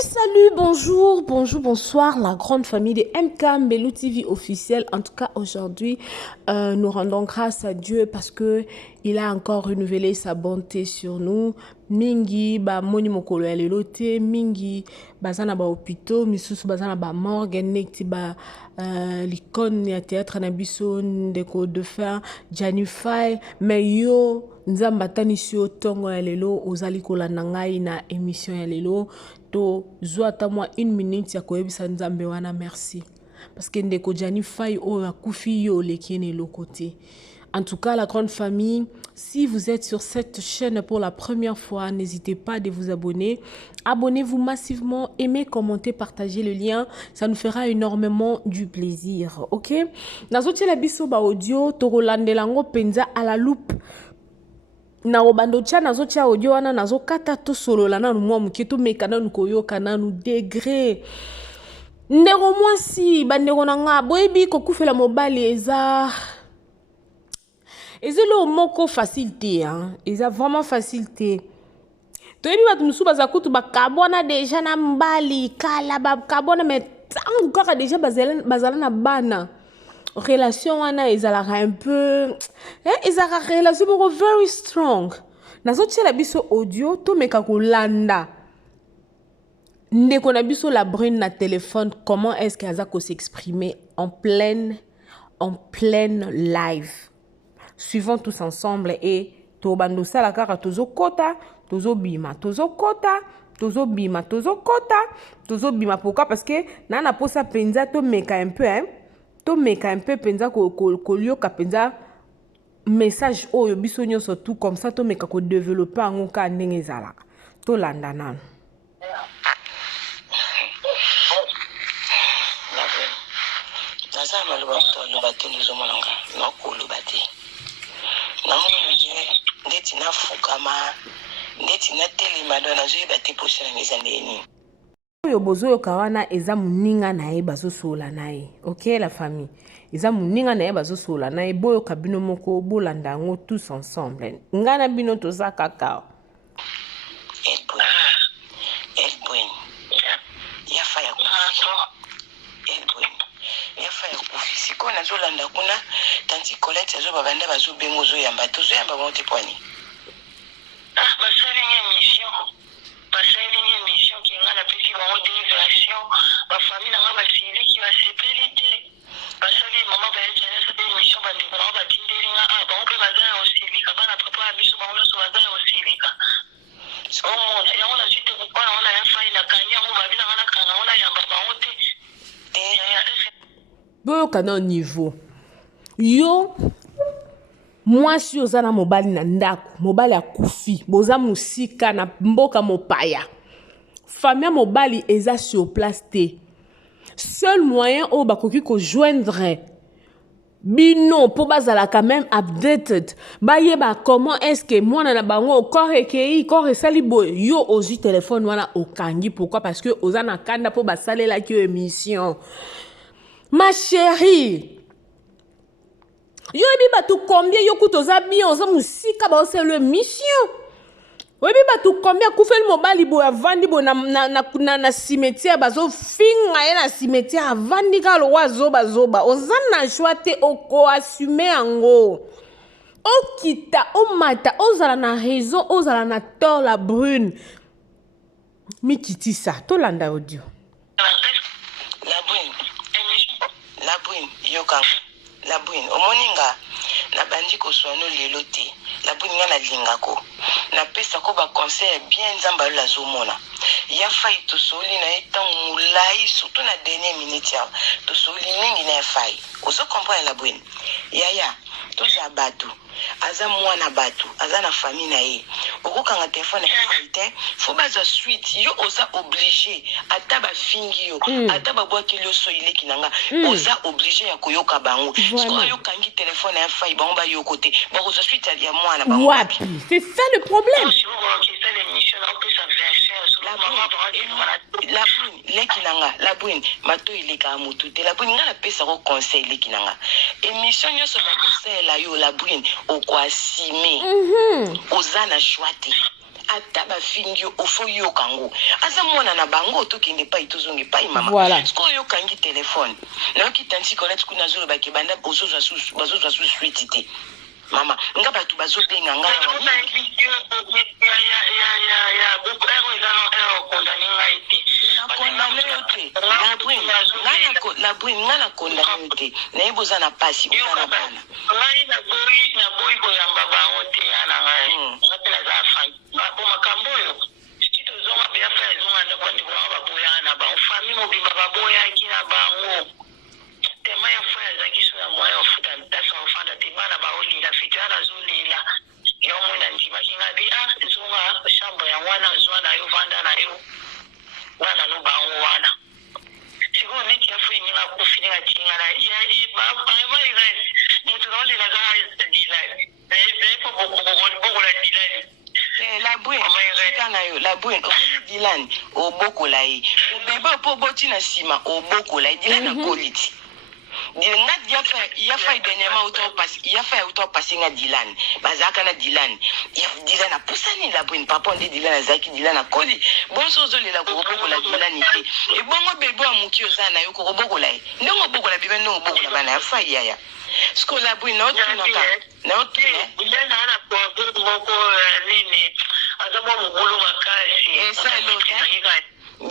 Salut, bonjour, bonsoir, la grande famille de MK Mbelou TV officielle. En tout cas, aujourd'hui, nous rendons grâce à Dieu parce que il a encore renouvelé sa bonté sur nous. Mingi, ba moni mokolo ya lelo te, mingi, bazana ba hôpitaux, misusu bazana ba morgue, nekti ba l'icône ya théâtre na biso, ndeko de fin, Janify, mais yo, nzamba tanisi yo tongo ya lelo, ozali kolanda ngai na émission ya lelo. To zoata moi une minute ya koyebisa nzambe wana merci parce que ndeko Janify o akufi yo lekene le côté. En tout cas, la grande famille, si vous êtes sur cette chaîne pour la première fois, n'hésitez pas de vous abonner. Abonnez-vous massivement, aimez, commentez, partagez le lien. Ça nous fera énormément du plaisir. Ok? Nazotia la biso ba audio, torolandelango penza à la loupe. Na obando tia nazo tia audio wana nazo kata to solo la nanu mwa muketo mekana nukoyo kananu degré ndeko mwasi bandeko nanga boyebi kokufela mobali eza lo moko facilité hein, eza vraiment facilité. Toyebi batu musu baza kutu bakabona déjà na mbali kala bakabona mais tangu kaka déjà bazala na bana relation wana ezalaka un peu ezalaka relation moko very strong. Nazotiela biso audio to meka kolanda ndeko na biso la brune na téléphone comment est-ce qu'elle a s'exprimer en pleine live. Suivons tous ensemble et to bando sala kaka tozo kota tozo bima pourquoi parce que na posa penza to meka un peu penza kolioka penza message oyo biso nyonso tout comme ça to meka ko développer ango ka ndenge ezalaka to landa nanu. Oyo bozo kawana eza muninga na ye bazosola na ye. OK la famille. Eza muninga na ye bazosola na ye boyo kabino moko bolanda ngo tous ensemble. Ngana bino toza kaka. Nazolanda kuna tanti Colette azo babanda bazo bengo zo yamba monte poani basali nye mission ki ngala pesi ba monte version ba famille nga ba sili ki ba sepelite basali mama ba yajana sa mission ba ndeko ba tindeli nga ba mpe bazana osilika bana papa biso ba ngolo so bazana osilika so mona ya ona site ko kwa ona ya faina kanya mo ba bina ngana kana ona yamba ba monte boyo kana niveau yo mwasi oza na mobali na ndako mobali akufi boza musika na mboka mopaya famille mobali eza sur place te seul moyen o bakoki ko joindre bino po bazala quand même updated bayeba comment est-ce que mwana na bango corps ekei corps esali boy yo ozi téléphone wana okangi pourquoi parce que oza na kanda po basalela ki émission. Ma chérie, yo ebi batu combien yo kutoza bien oza musika ba c'est le mission. Yo ebi batu combien kufeli mobali bo avandi bo na cimetière bazo finga ye na cimetière avandi ka lo wazoba oza na choite oko assumer ango. Okita omata ozala na raison ozala na tort la brune. Mikiti sa to landa audio. Yoka la buine omoninga na bandi ko swano lelo te la buine na linga ko na pesa ko ba conseil bien nzamba la zomona ya fai to soli na etan mulai surtout na dernière minute ya to soli ningi na fai ozo comprendre la buine ya to za batu aza mwana batu aza na famille na ye okokanga téléphone ya faite faut baza suite yo oza obligé ata ba fingi yo ata ba boaki yo so ile kinanga oza obligé ya koyoka bango siko yo kangi téléphone ya faite ba yo côté ba oza suite ya mwana ba wapi c'est ça le problème. La kinanga la buine mato ilika mutu te la buine ngala pesa ko conseil kinanga émission nyoso ba conseil la yo la buine okwasime ozana chwate ata bafingi ofo yo kango aza mwana na bango tokende pa itozonge pa mama voilà sko yo kangi téléphone na kitanti Colette kuna zolo ba kebanda bazozwa suite te mama nga batu bazobenga nga la bruine ngana condamné te na eboza na pasi na bana ngai na boyi koyamba bango te ana ngai ngapela za fa ba makambo yo tito zonga be afa zonga na kwandi kwa baboya na ba fami mo bimba baboya kina bango tema ya fa za kiso na moyo futa ndasa ofanda te bana ba oli la fitana zulila yo mwana ndima kinga bia zonga shamba ya wana zwana yo vanda na yo wana no bango wana sigo niti ya fui ninga kufininga tingana ya ba ires mutu no le naga dilani be boko la dilani la bruine kana yo la bruine o dilani o boko la yi o bebe po boti na sima o boko la dilani koliti dilana ya fa dernièrement auto passer nga dilani bazaka na dilani ya dilana pusani la bruine papa ndi dilana zaki dilana koli bonso zo le la ko boko la dilani te e bongo bebe amuki osana yo ko boko la ndongo boko la bebe ndongo boko la bana ya fa ya sko la bruine no tuna no tuna dilana ana kwa boko nini azamo mugulu makasi esa lote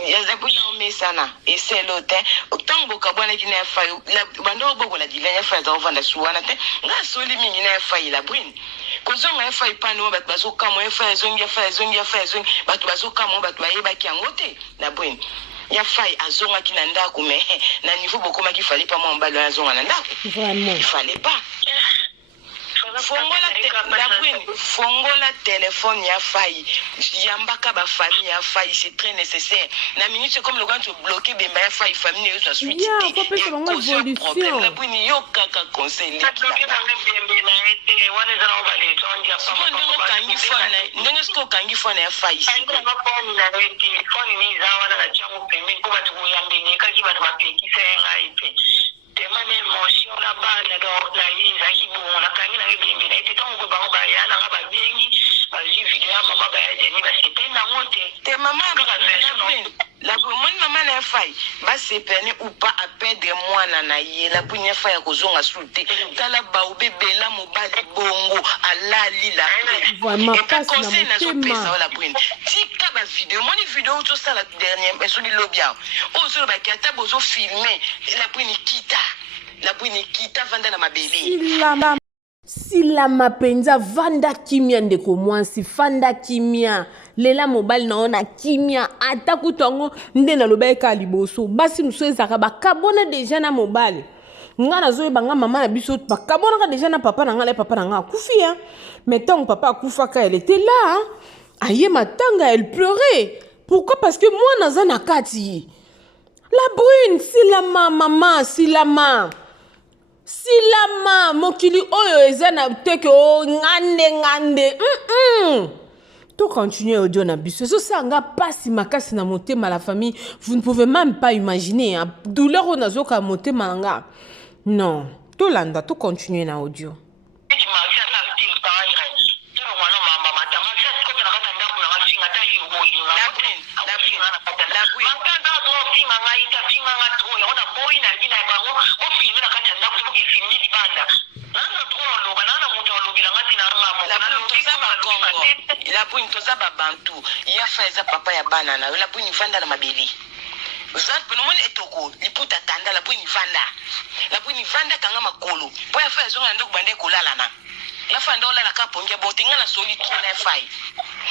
yazabuna omesana ese lote utango kabwana kina fa bando boko la dilana fa za ovanda suwana te nga soli mingi na fa la bruine kozonga fa ipano bat bazoka mo fa zongi batu bazoka mo batu bayeba ki angote la bruine ya fai azonga kina ndako me na niveau bokoma ki fallait pas mo mbalo azonga na ndako vraiment il fallait pas fongola téléphone ya fai yambaka ba famille ya fai c'est très nécessaire na minute c'est comme le quand tu bloquer bemba ya fai famille yo suite et problème la buni yo kaka conseil ndenge sto kangi fone ya fai temane emotion na bana do na yiza kibu na kangi na bimbi na itetongo ko bango baya na ba bengi ba video ya mama baya jeni ba sependa ngote te mama la pomone mama na fai ba sepene ou pas à perdre mwana na ye la punya fai ya kozonga sute tala ba ubebela mobali bongo alali la vraiment pas conseil na zo pesa wala punya tika ba video moni video to ça la dernière mais sur lobia o zo ba kata bozo filmer la punya kita la bwini kita vanda na mabeli sila mapenza vanda kimia ndeko mwansi fanda kimia lela mobile naona kimia ata kutongo nde na lobeka liboso basi muso ezaka bakabona deja na mobile nga nazoyeba nga mama na biso bakabonaka deja na papa na nga papa na nga akufia mais tant papa akufaka elle était là aye matanga elle pleurait pourquoi parce que moi naza na kati la brune silama mama silama mokili oyo eza na teke o ngande to continuer audio na biso so sanga pasi makasi na motema la famille vous ne pouvez même pas imaginer hein? Douleur on azoka motema nga non to landa to continuer na audio la bwini toza babantu ya faiza papa ya bana na la bwini vanda na mabeli zat peno moni etoko liputa tanda la bwini vanda kanga makolo po ya faiza nga ndoko bande kolala na la fanda ola la kapongia botinga na soli tro na fai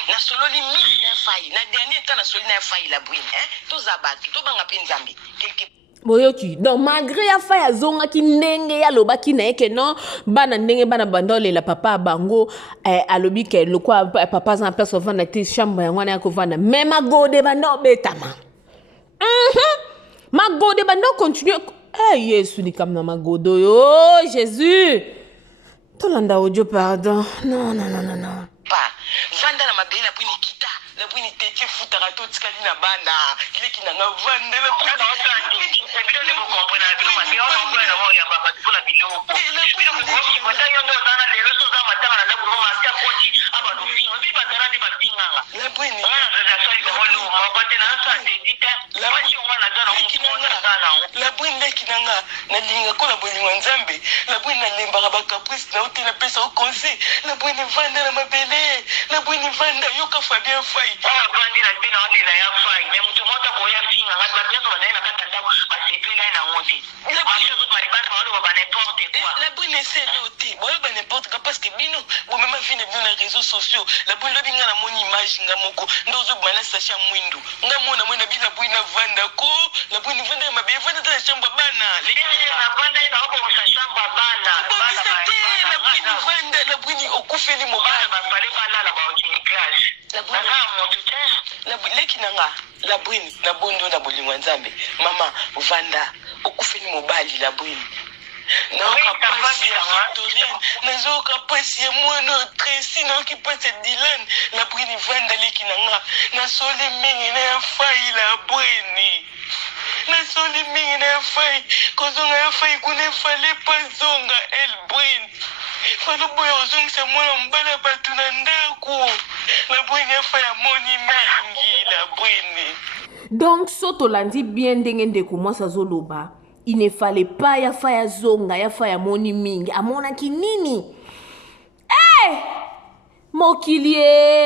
na sololi mili na fai na dernier temps na soli na fai la bwini toza batu to banga pe nzambe quelque boyoki donc malgré ya fa ya zonga ki ndenge ya loba ki na eke non bana ndenge bana bandole la papa bango alobi ke lokwa papa za place vanda te chambre ya ngwana ya ko vanda mais magode bando betama magode bando continue yesu ni kam na magodo yo Jésus tolanda audio pardon non pa vanda na mabela puni kita la la bwini tete futaka to tikali na bana leki na nga vanda la la bwini leki na nga na linga kola bolingo nzambe la bwini na lembaka ba caprice na otela pesa au conseil la bwini vanda na mabele la bwini vanda yoka Fabien Fay bandi na pena ondela ya Fay mais mutu mota ko ya finga ngata pesa ba na kata ta ba sepela na ngoti la bwini zo mari bana ba ba n'importe quoi la bwini c'est l'autre ba n'importe quoi parce que bino bo même vie na na réseaux sociaux la bwini lobi nga na moni image nga moko ndozo bana sasha mwindu nga mona mona bila bwini na vanda ko la bwini vanda mabe vanda ta chamba bana na vanda ina hapo mshamba bana bana la bwini vanda la bwini okufeli mobile ba pale bana la ba okini clash la bwini la bwini leki nanga la bwini na bondo na bolingo nzambe mama vanda okufeli mobile la bwini na okapasi ya Victorienne na okapasi ya mwana Tracy na okipasi Dylan la bwini vanda leki nanga na sole mingi na ya Fay la bwini na soli mingi na Fay kozonga ya Fay kuna fale pazonga el bwini falo boya ozongisa mwana mbala batu na ndako la bwini ya Fay amoni mingi la bwini. Donc soto landi bien ndenge ndeko mwasa zoloba il ne fallait pas ya Fay azonga ya Fay amoni mingi amonaki nini mokili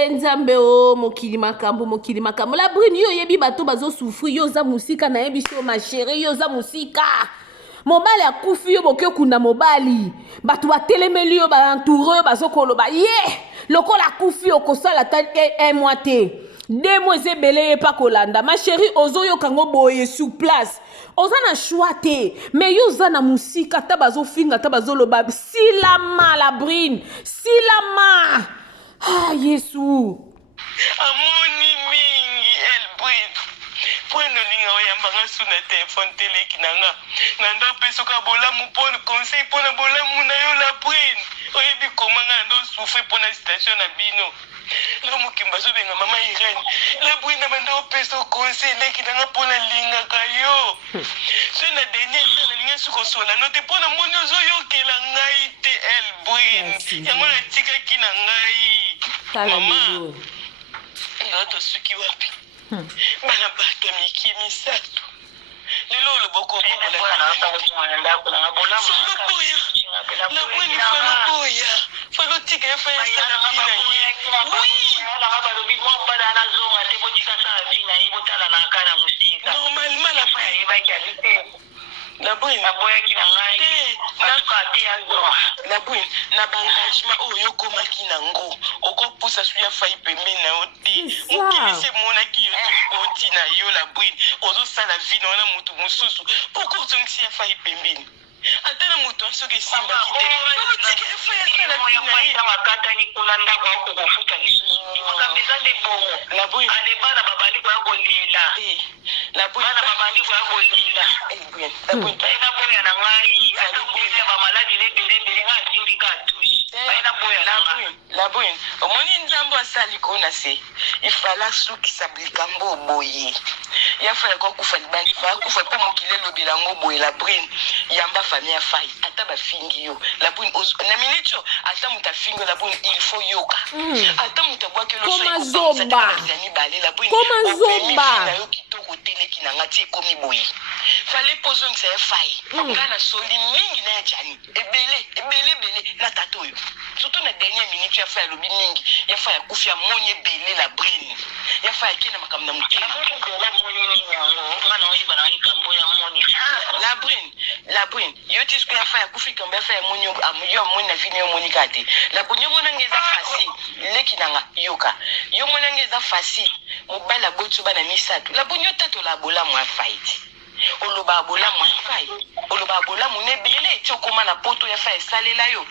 nzambe o mokili makambo la bwini yo yebi bato bazo souffrir yo za musika na yebi so ma chérie yo za musika mobali akufi yo boke kunda mobali bato batelemeli yo ba entouré yo bazo koloba ye lokola akufi yo kosala ta un mois te 2 mois ebele pas kolanda ma chérie ozo yo kango boye sur place oza na choix te mais yo za na musika ta bazo finga ta bazo loba silama la brine silama ah Yesu amoni mingi el bwini pweno linga oyambanga suna telefone teleki nanga na ndo peso ka bolamu pona conseil pona bolamu na yo la bwini oyebi komanga ndo souffrir pona station na bino lo mukimba zo benga mama Irene la bwini na ndo peso conseil leki nanga pona linga kayo so na dernier sana linga suko sola no te pona mono zo yokela ngai te el bwini yango na tika kina ngai mama ndoto suki wapi bana bato miki misato lelo loboko la bwini falo boya falo tika ya Fay sala vina ye normalement la bwini la bwini na bangagement oyo komaki nango okopusa su ya Fay pembe na yo te mokili se monaki yo tokoti na yo la bwini ozosala vi na wana mutu mosusu poko ozongisi ya Fay pembeni ata na mutu soki esimbaki te balotiki ya Fay asala vi na ye la bwini la bwini omoni nzambo asali kona se ifala sukisa blikambo boye ya Fay kokufa libandi fa kufa pe mokile lobilango boye la bwini yamba famille ya Fay ata bafingi yo la bwini na minute ata mutafingo la bwini il faut yoka ata mutabwake lo so la bwini na yo kitoko teleki na ngati ekomi boye fale pozong sa Fay ngana soli mingi na jani ebele na tatoyo surtout na dernière minute ya Fay lobi mingi ya Fay kufia monye bele la bwini ya Fay kena makamna mutema la bwini yo tisku ya Fay kufika mba Fay monyo amuyo moni na vini yo moni kate la bwini mona ngeza fasi leki nanga yoka yo mona ngeza fasi mobala botu bana misatu la bwini yo tato la bola mwa Fay oloba bola mwa Fay oloba bola mune bele chokoma na poto ya Fay salela yo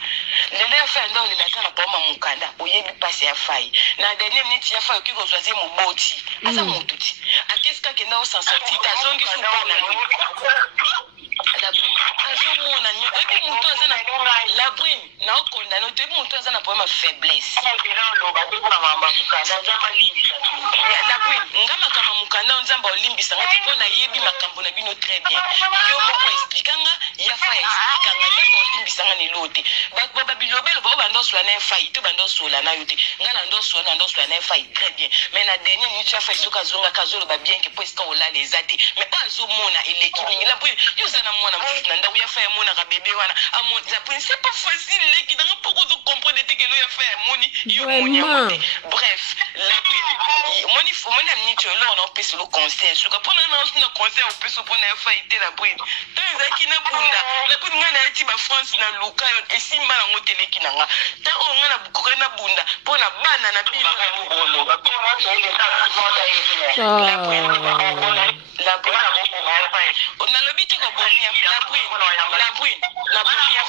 lele ya Fay ndo lelata na poma mukanda oyebi pasi ya Fay na dernière minute ya Fay okiko zwazie moboti asa mututi ateska kenda o sansati ta zongi su pona yo la bwini azomona ebi moto aza na la brune na okondana otebi moto aza na problème ya faiblesse la brune nga makambo mokanda nzambe olimbisa nga te mpo nayebi makambo na bino très bien yo moko explikanga yafa ya explikanga nzambe olimbisanga nelo te babilobelo bao bandosola na efai to bandosola na yo te nga na ndosola na efai très bien mais na dernier minute yafa esoki azongaka azoloba bien ke po esika olala eza te mais oyo azomona eleki mingi la brune yo oza na mwana mosusu na ndako yafa yamonaka bebe wana la brune c'est pas facile leki nanga mpoko ozokomprendre te kelo yafa yamoni yo moni yango te bref la brune moni aminicho eloko na opesa lo conseil suka mpona na conseil opesa mpona yafa ete la brune to ezalaki na bunda la brune ngai nayati bafrance na luka esimba nango teleki na nga ta oyo ngai na bukokoli na bunda mpona bana na bino nalobi te kobomia la brune nabomia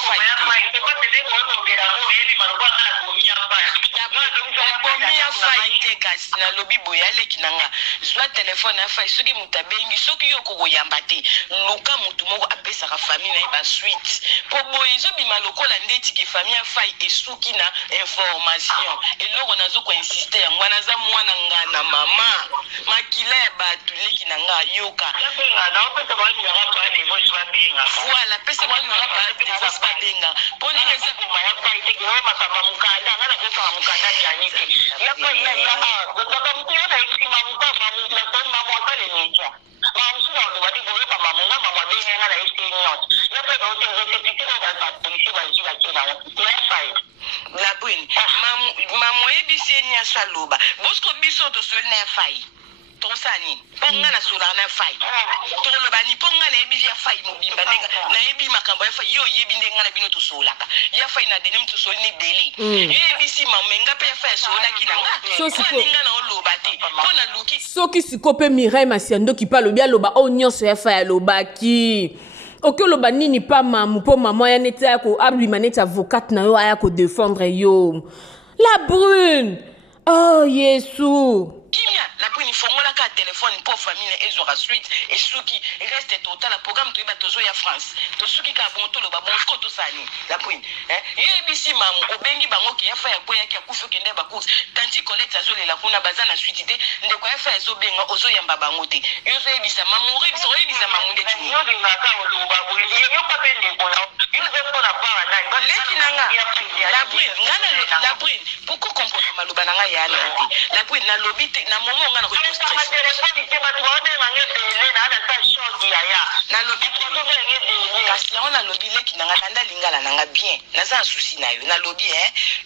faite kasi nalobi boye aleki na nga zwa telefone ya fai soki moto abengi soki yo kokoyamba te luka motu moko apesaka famille na ye basuite po boye ezobima lokola ndeti ke famille ya fai esuki na information eloko nazokoinsiste yango wana aza mwana nga na mama makila ya bato leki na nga yoka voilà pesa mwana nga ba divorce babenga po nini eza la brune mamo yebisi ye nyonso aloba bosko biso tosoli na efai tosani mpo nga na sola na efai toloba ni mpo nga nayebi ya fai mobimba ndenga nayebi makambo ya fai yo oyebi nde nga na bino tosolaka ya fai na denem tosoli ni ebele yo yebisi mamenga mpe ya fai asolaki na nga nga na oloba te mpo na luki soki siko mpe Mireille Masiandoki mpe alobi aloba oyo nyonso ya fai alobaki oke oloba nini mpa mamu mpo mama ya neti aya abima neti avocate na yo aya kodefendre yo la brune oh yesu kimia la brune ifongolaka telefone mpo famille ezwaka suite esuki reste total la programme toyeba tozo ya France tosuki ka bon toloba bon sko tosani la brune yebisi mamu obengi bango ki yafa ya boya ki akufi okende bacourse tanti Colette azolela kuna baza na suite te ndeko yafa ezobenga ozoyamba bango te yozoyebisa mamu oyebisa mamu nde tini leki nanga la brune pourquoi comprendre maloba nanga ya ala te la brune nalobi te na moment nga na koto stress nalobi kasi yango nalobi leki nanga nanda lingala nanga bien naza na susi na yo nalobi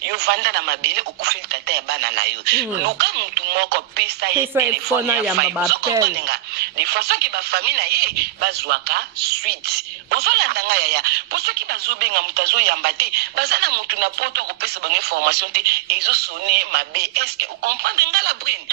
yo vanda na mabele okufeli tata ya bana na yo luka mutu moko pesa ye telefone ya fai ozokomponenga de façon ke bafamille na ye bazwaka suite ozolanda nga yaya po soki bazobenga moto azoyamba te baza na motu na poto akopesa bango information te ezosone mabe estce okomprendre nga la brune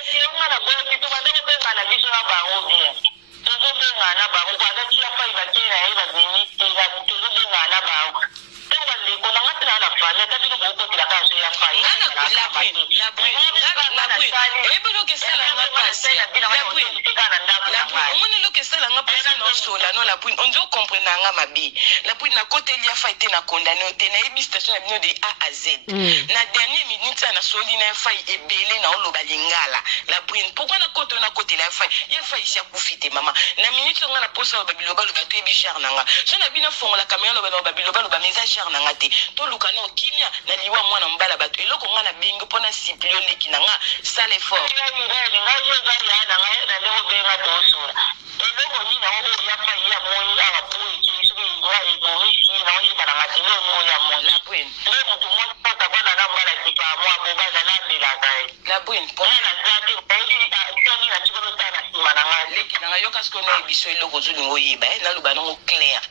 on doit comprendre nga mabi la brune na côté lia fa été na condamné te na yebi station na bino de A à Z na dernière minute na soli na fa ebele na oloba lingala la brune pourquoi na côté la fa ya fa isi akufite mama na minute nga na posa ba biloba lo bato ebi jar nanga so na bino fongo la caméra lo ba biloba lo ba mesa jar nanga te to luka na kimia na liwa mwana mbala bato eloko nga na bingo pona siplio leki nanga sale fort la brune yoka ce qu'on a biso eloko zolingo yeba na luba nango clair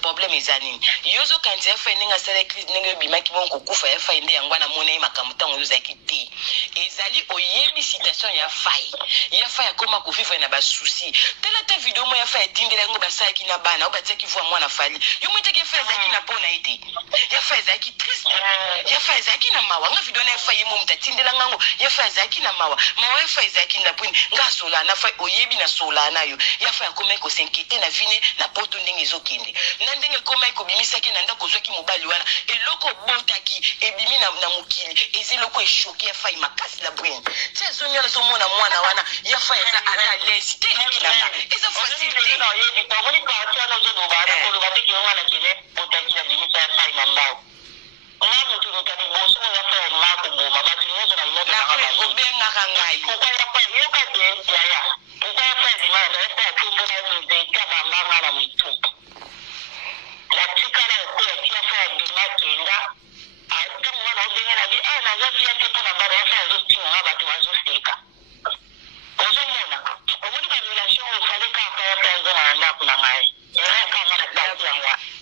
problème ezanini yozo kanti afa ninga sala crise ninga bimaki bon kokufa ya fa inde yangwa na mona makambo tango yozaki te ezali oyebi situation ya fa ya koma ko vivre na ba souci tela ta video mo ya fa etindela ngo basaya ki na bana obatiaki voix mwana fali yo mweteke fa ezaki na pona ite ya fa ezaki triste ya fa ezaki na mawa nga video na fa yemo mtatindela ngango ya fa ezaki na mawa ya fa ezaki na puni nga sola na fa oyebi na sola na yo ya ya fa akoma ko s'inquiéter na vine na poto ndenge ezokende na ndenge koma ko bimisaki na ndako zwaki mobali wana eloko botaki ebimi na mukili eziloko eshoki ya fa makasi la brune tia zonyo na somona mwana wana ya fa eza ata lesi te likilanga eza facilité no yedi to moni ka tia no zo do ba ko lo ba te ki wana kene botaki na bimisa ya fa na ndako ngamu tu tani boso ya fa na ko bo ma ba ti no zo na ino na ko obenga kangai ko ya fa yo ka te ya ko ya fa di ma na fa ko bo na zo de ka ba mama na mitu la tika na ko ya tia fa di ma kenda a ka mwana obenga na bi na ya tia te pa na ba ya fa zo ti na ba tu zo seka ozo mona omoni ka relation o fa de ka fa ya zo na ndako na ngai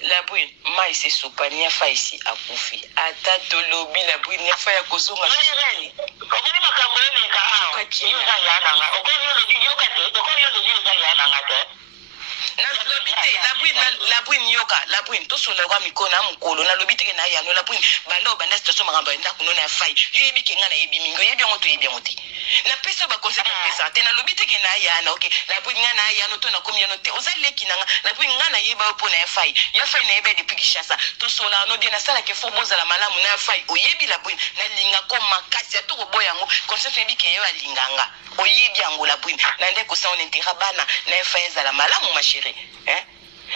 la brune mai se sopani ya fa ici akufi ata tolobi la brune ya fa ya kozonga okoni makambo eleka awa yoza yananga okoni olobi yoka te okoni olobi yoza yananga te nalobi te la brune yoka la brune tosola kwa mikono ya mokolo nalobi teke na yano la brune banda banda situation makambo ya ndako nona ya fai yoyebi ke nga na yebi mingi oyebi yango toyebi yango te napesa baconseil napesa te nalobi teke na yana ok la brune nga na yano to nakomi yano te oza leki nanga la brune nga na yeba mpo na ya fai na yeba depuis Kinshasa tosola ano bien nasala ke fo bozala malamu na ya fai oyebi la brune nalinga ko makasi atoko boya yango conseil yebi ke yewa linganga oyebi yango la brune na nde ko sa on intérêt bana na ya fai ezala malamu ma chérie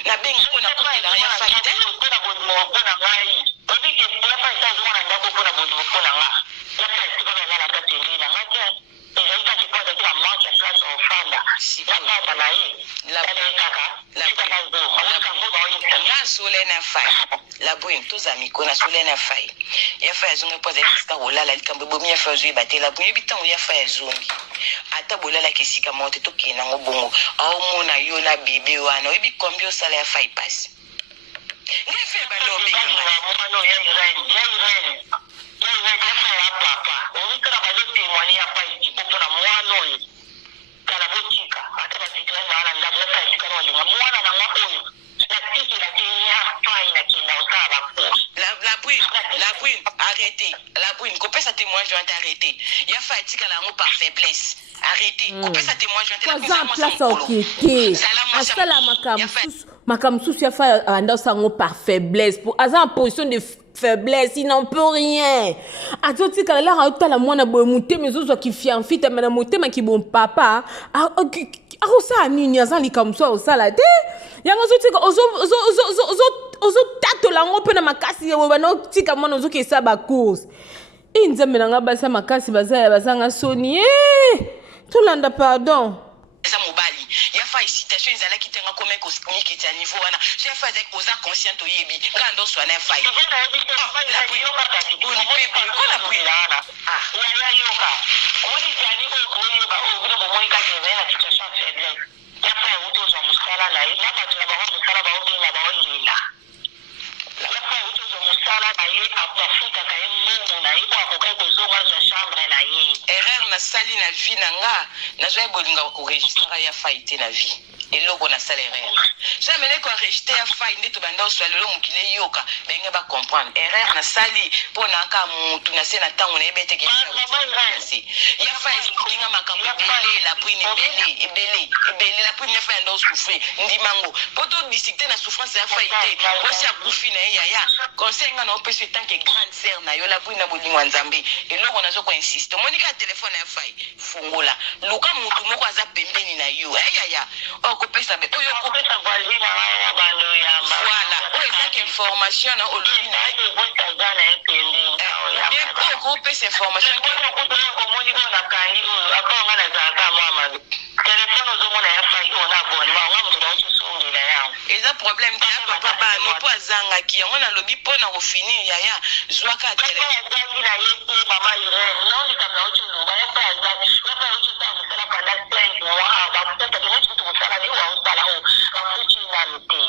na bengi ko na kotela ya fai te ko na bodo ko na ngai obi ke la fai sa zo na ndako ko na bodo ko na nga la fai ko na la ka tindi na nga te eza ki kwa ta marche à place au fanda la fai na ye la kaka la nga sole na fai la brune tozami ko na sole na fai ya fai zonga poza lista olala likambo bomi ya fai zo batela la brune bitango ya fai zongi ata bolala ke sika monte to kena ngo bongo au mona yo na bebe wana oyebi combien sala ya fai passe ngai fai bando obenga no ya irene ya fai ya papa obi kana ba zo témoigner ya fai ki ko na mwana oyo kana botika ata ba dikla na ndako ya fai kana walinga mwana na mwa oyo la brune, arrêtez. La brune, coupez sa témoin, je vais t'arrêter. Il y a fait que la par faiblesse. Arrêtez. Coupez sa témoin, je vais t'arrêter. Makamsous, il y a fait un sango par faiblesse. Pour en position de faiblesse, il n'en peut rien. A tout ce qu'elle a la moine a beau monter, mais autres qui fient en fit, mais la monter, mais qui bon papa. Ça nini azali comme ça au salade yango zotika ozo tato la ngope na makasi yo bana tika mwana ozo ke sa ba course inzembe nga basa makasi bazanga soni tolanda pardon eza mobali ya fa citation ezala kitenga comme ko smiki ta niveau wana je fa avec oza conscient oyebi ngando so na fa la yoka tati ko la builana ya yoka oni jani ko yoba o gudo mo ka ke na situation faible ya fa uto zo musala na ina ka tla ba musala ba obi na ba olila la fa uto zo musala na ye aprofuta ka emu na ibo akoka ko zo wa chambre na ye erreur na sali na vie na nga na zo ebolinga ko registre ya fa ite na vie eloko na sala erreur jamais ne ko registre ya fa inde to banda oswa lelo mukile yoka benge ba comprendre erreur na sali pona ka mutu na sena tango na ebete ke ya fa isinga makambo ebele la prine ebele la prine fa ndo souffrir ndimango poto discuter na souffrance ya fa ite osi akufi na ya conseil nga na opesi tant que grande sœur na yo la prine na bolingwa nzambe eloko nazo ko insiste monika téléphone ya fa fungola luka mutu moko aza pembeni na yo ya kopesa be oyo kopesa voisin na ya bando ya voilà oyo eza information na olobi na botazana ependi bien oyo kopesa information ke komoni ko na kangi akonga na zaka mama téléphone ozomona ya fai ona boni ma ngamu ndo susungila yango eza problème te papa ba no po azanga ki yango na lobi po na kofinir ya zwaka téléphone azangi na yetu mama irene non likamna ocho ba ya fai azangi ya fai ocho ta musala pendant 5 mois ba mutata de netu musala ni wa usala ho afuchi na mti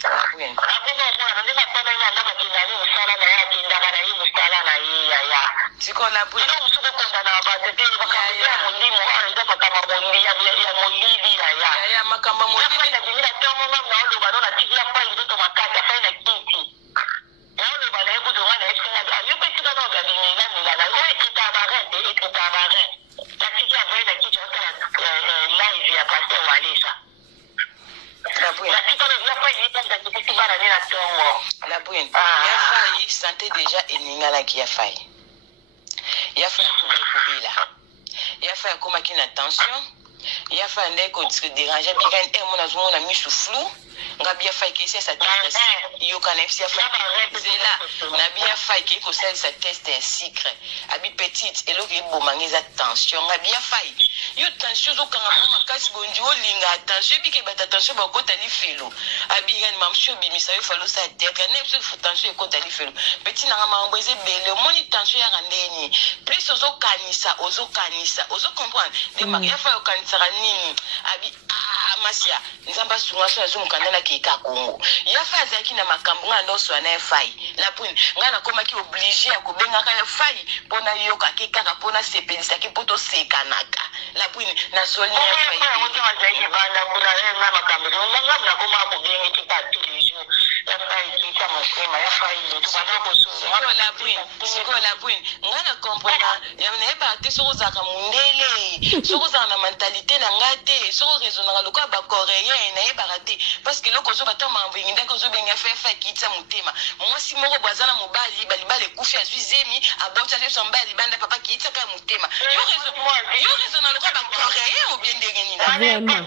akuna mwana ndima sana ina ndaka kindani musala na ya kindaka na hii musala na hii ya siko la bui ndio msuko kwenda na batete bakamya mulimo anaenda kama mundi ya mulidi ya makamba mulidi na jimira tomo na ndo bado na tikila pa ndio makata fa na kiti ndio bado hebu ndo wana esina yuko tika ndo gadi ni na wewe kitabarete lakini hapo ina kitu hata live ya pastor Walisa brune ya fai santé déjà eningalaki ya fai ya fai akomaki kobela ya fai akomaki na tension ya fai nde kodérange bikani mona azomona misu flou nga bia fai ke sa test yokana fisi ya fai zela na bia fai ke kosalisa test ya sucre abi petite eloko ebomanga eza tension nga bia fai yo tension ozokanga mo makasi bondi olinga tension ebike bata tension bakota lifelo abigani mamsi obimisa yo falo sa tete na biso tension ekota lifelo petit nanga mambo eza ebele omoni tension yaka ndeni plus ozokanisa ozokomprendre de makia fai okanisaka nini abi masia nzamba sunga so azomukanda na keka Kongo ya fai azaki na makambo nga ndoso na fai la pune nga na komaki obligé ya kobenga ka ya fai pona yoka keka pona sepelisa ki poto sekanaka la pune na soli ya fai wote wazaidi banda kuna na makambo nga na koma kobenga ki pa tous les jours ya fai kita mosema ya fai ndoto bana koso siko la pune nga na comprendre ya na eba te soko zaka mundele soko za na mentalité na ngate soko raisonner loka ba coréen na eba raté parce que loko zo batama mbingi ndako zo benga fefa kitsa mutema mwasi moko bwazana mobali balibale kufi azwizemi abota leso mbali banda papa kitsa ka mutema yo raisonner loka ba coréen ou bien ndengeni na Vraiment.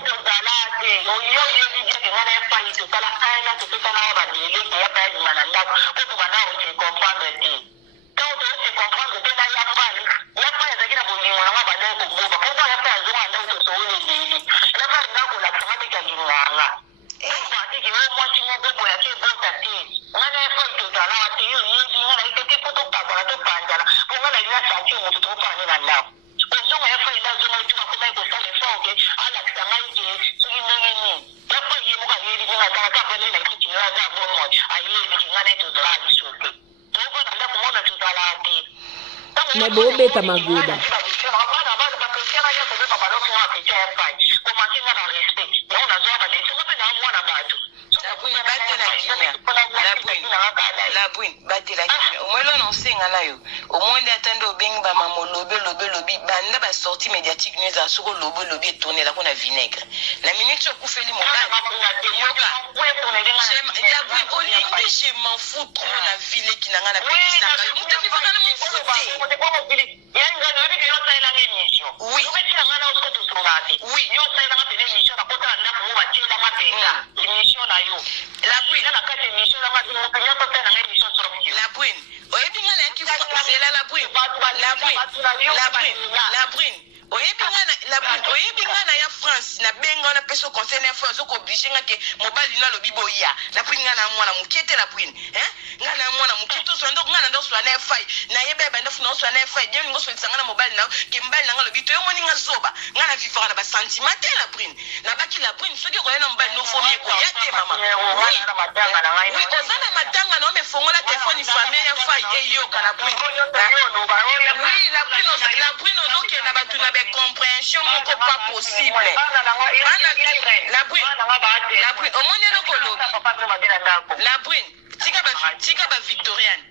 Mais bon, beta magoda. La buine batela kimia omwelo na osenga na yo omonde atande obengi ba mamolobe lobi banda ba sortie médiatique nous a soko lobi etourner la kona vinaigre na minute okufeli mobali yoka la buine olingi je m'en fous trop na ville kinanga na pekisaka yo mutu vivaka na mfute oui oui la buine oyebinga na yaki zela la buine oyebinga na ya France na benga na peso conseil na fois zo ko obligé nga ke mobali na lobi boya la buine nga na mwana mukete la buine nga na mwana mukete so ndo nga na ndo so na fai na yebe ba ndo so na fai bien ngo so tsanga na mobali na ke mbali na nga lobi to yo moni nga zoba nga na vivre na ba sentiment la buine na baki la buine soki ko na mobali no fomi ko ya te mama oui ozana matanga na me fongola téléphone famille ya fai eyo kana buine oui la buine ozoke na batu na be compréhension moko pas possible la buine omoni eloko lobi la buine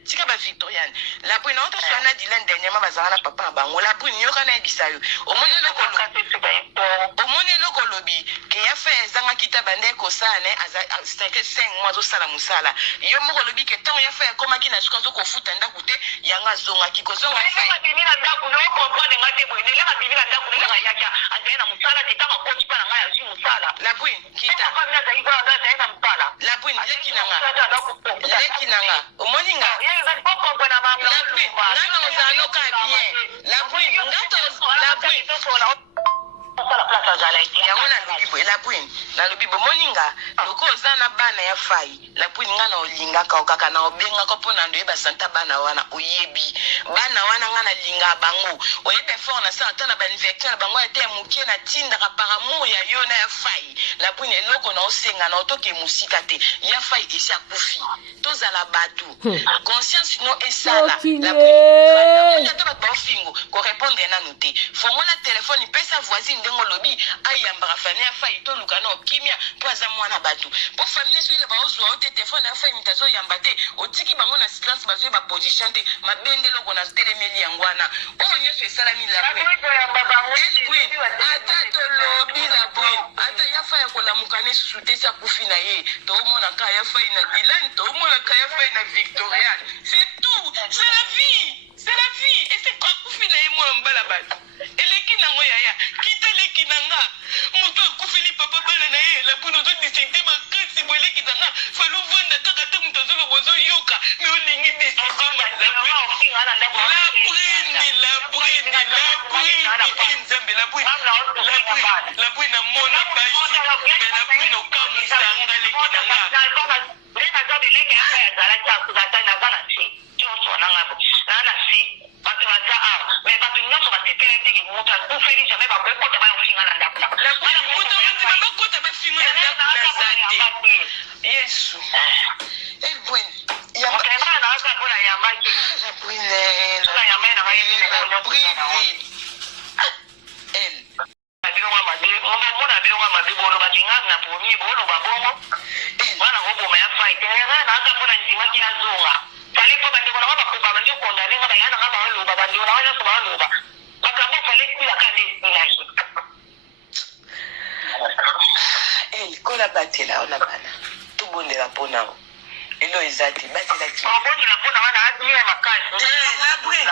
tika ba victoriane la buine auto swana dilan dernièrement bazala na papa bango la buine yoka na ebisa yo omoni eloko lobi ke ya fait zanga kita bande ko sana azake 5 mois zo sala musala yo moko lobi ke tant ya fait koma kina suka zo ko futa ndaku te yanga zonga kiko zonga fait la buine kita la buine leki nanga omoninga la buine nana ozano ka bien la buine yango na lobibo na lobibo moninga loko oza na bana ya fai la buine nga na olingaka okaka na obengaka mpona ndo yeba santa bana wana oyebi bana wana nga na linga bango oyebe fort na sa ata na bainvecteur na bango ate mokie na tindaka par amour ya yo na ya fai la buine eloko na osenga na otoke musika te ya fai esi akufi tozala batu conscience no esala la buine ata bato baofingo korépondre nanu te fongola telefone pesa voisine ndengo ntongo lobi ayambaka famille afai to lukana okimia po aza mwana bato po famille so ile baozwa o telefone afai mitazo yamba te otiki bango na silence bazo ba position te mabende loko na telemeli yango wana o nyoso esalami la Queen ata to lobi la Queen ata yafa ya kolamuka ne susu te sa kufi na ye to mona ka yafa ina Dylan to mona ka yafa ina Victoria c'est tout c'est la vie et c'est quoi kufi na ye mwana mbala bato eleki nango yaya kita leki nanga moto akufeli papa bana na ye la Queen ozo disente makasi bo eleki nanga falu vanda kaka te moto azo bozo yoka me olingi disente ma la Queen na mona basi me la Queen okamusanga leki nanga Yesu. Kola batela ona bana tubondela pona elo ezati batela ki obondela pona wana admire makasi la Queen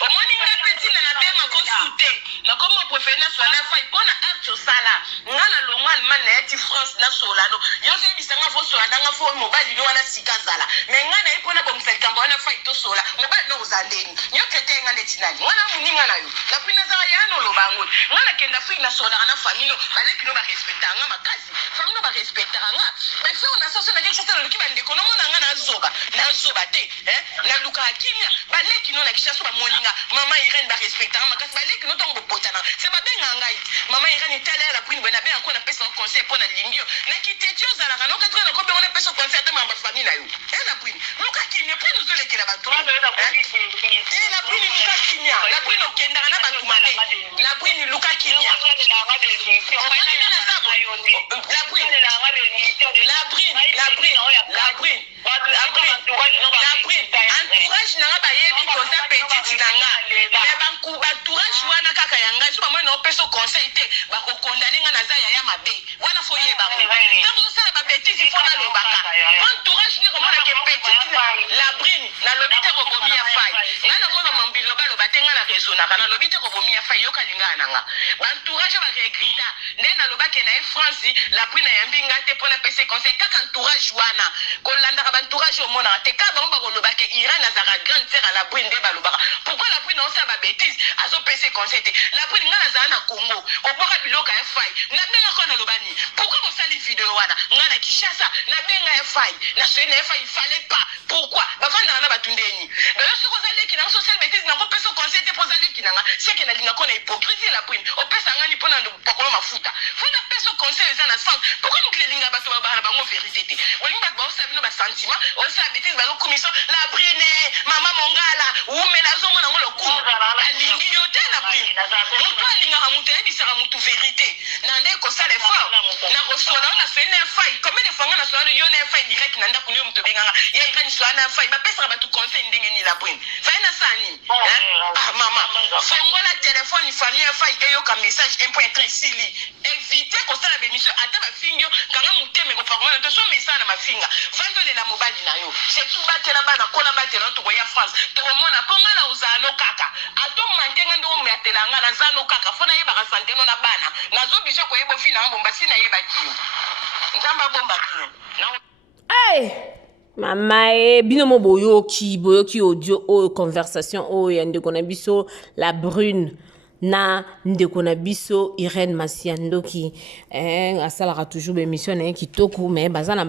omoni nga petina na benga kosute na komo préféré na swana fai pona archo sala ngana longwa alman na yati France na solano yose bisanga fo swana nga fo mobile no wana sikazala me ngana ipona bomsali kamba wana fai to sola mobile no uzandeni nyo kete ngane tinani ngana muninga na yo la Queen za ya no lobango ngana kenda fi na sola na famille baleki no ba respecta nga makasi famille no ba respecta nga mais fait on a ça na quelque chose na kiba ndeko no mona ngana zoba te na luka kimia baleki no na kishaso ba moninga mama Irene ba respecta nga makasi baleki no tongo potana c'est ba benga ngai mama Irene tala la Queen bena ben encore na pesa conseil pona lingio na kitetio za la kana okatra na kobe on pesa conseil ta mamba famille na yo la Queen luka kimia pour nous les kela bato la Queen luka kimia la Queen okenda na bato mate la Queen luka kimia entourage nanga bayebi koza petite nanga me bantourage wana kaka yanga so bamoi na opeso conseil te bakokondane nga naza yaya mabe wana fo yebango ntango ozosala babetise fo nalobaka po entourage ne komona ke petite labrine nalobi te kobomi ya fai nga nakoba mambilo baloba te nga na raisonnaka nalobi te kobomi ya fai yoka lingana nanga bantourage baregrita nde nalobake na ye France labrine ayambi nga te mpona pese conseil kaka entourage wana kolandaka bantourage omonaka te ka bango bakolobake Iran azaka grande sœur à la Brune nde balobaka pourquoi la Brune osala babétise azopesa conseil te la Brune nga nazala na Congo oboka biloka ya fai nabengaka nalobani pourquoi kosali video wana nga na Kinshasa nabenga ya fai na soye na ya fai il fallait pas pourquoi bavandaka na bato ndeni dayo soki ozaleki nanga sosala bétise nango opesa conseil te mpo ozaleki nanga seke nalingako na hypocrisie la Brune opesa ngani mpo na pakolo mafuta fo napesa conseil eza na sens pourquoi moto lelinga bato babaka na bango vérité te olingi bato baosala bino basentiment osala bétise bazokumisa la Brune mama mongala umela azomona ngo lokumu alingi yo te la Brune moto alingaka moto ayebisaka moto vérité na nde kosala effort na kosola o na soye na fai combien de fois nga na sola yo na fai direct na ndako yo moto benganga ya irani sola na fai bapesaka bato conseil ndenge ni la Brune fai na saa nini mama fongola telefone famille ya fai eyoka message 1.3 sili évite kosala bémission ata bafingi yo kanga moteme kopakomana to so message na mafinga vandolela mobali na yo c'est tout batela bana kola batela tokoya France tokomona mpo nga na ozala kaka ato mantenga ndo omeatela nga naza kaka fo nayebaka sante no na bana nazobisa koyeba ofi na mbomba si nayebaki yo nzambe abomba bino mama binomo boyoki audio conversation ya ndeko na biso la Brune na ndeko na biso Irène Masiandoki asalaka toujours émission na kitoko mais bazana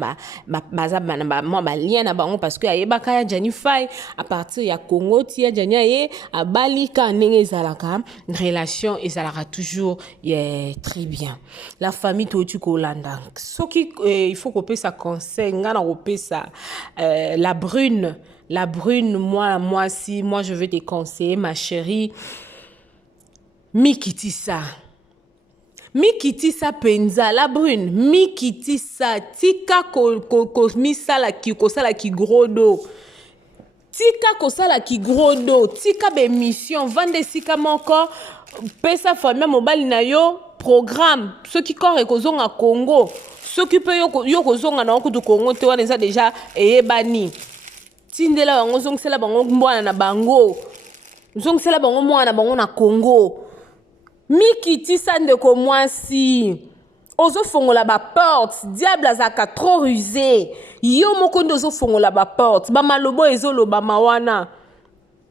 baza moi balien na bango parce que ayebaka ya Jani Fay à partir ya Congo tia Jani ye abalika ndenge ezalaka relation ezalaka toujours très bien la famille totu kolanda soki il faut qu'on sa conseil ngana kopesa la brune moi je vais te conseiller ma chérie Mikitisa penza la brune Mikitisa tika misala ki gros do tika kosala ki gros do tika be mission vande sika moko pesa famille mobile na yo programme ceux qui corre ekozonga Congo ceux qui peut yo kozonga na okutu Congo te wana eza déjà eyebani tindela bango zongisela bango mwana na bango zongisela bango mwana na bango na Congo Mikitisa ndeko mwasi ozo fongola ba porte diable azaka trop rusé yo moko ndo ozo fongola ba porte ba malobo ezoloba mawana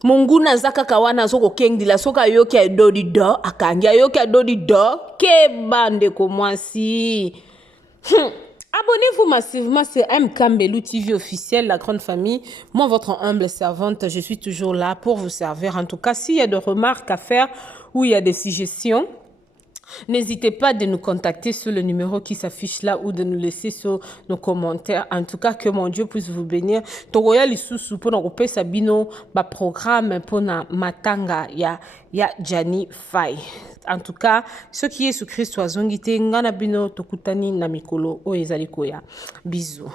monguna zaka kawana zoko kengdila soka yoki adodi do akangi yoki adodi do ke bande ko mwasi Abonnez-vous massivement sur MK Mbelou TV officiel, la grande famille. Moi, votre humble servante, je suis toujours là pour vous servir. En tout cas, s'il y a des remarques à faire ou il y a des suggestions, n'hésitez pas de nous contacter sur le numéro qui s'affiche là ou de nous laisser sur nos commentaires. En tout cas, que mon Dieu puisse vous bénir. Togoya lisusu pour nous repérer sabino ba programme pour na matanga ya Jani Fay. En tout cas, ce qui est sous Christ oazongite ngana bino tokutani na mikolo o ezali koya. Bisous.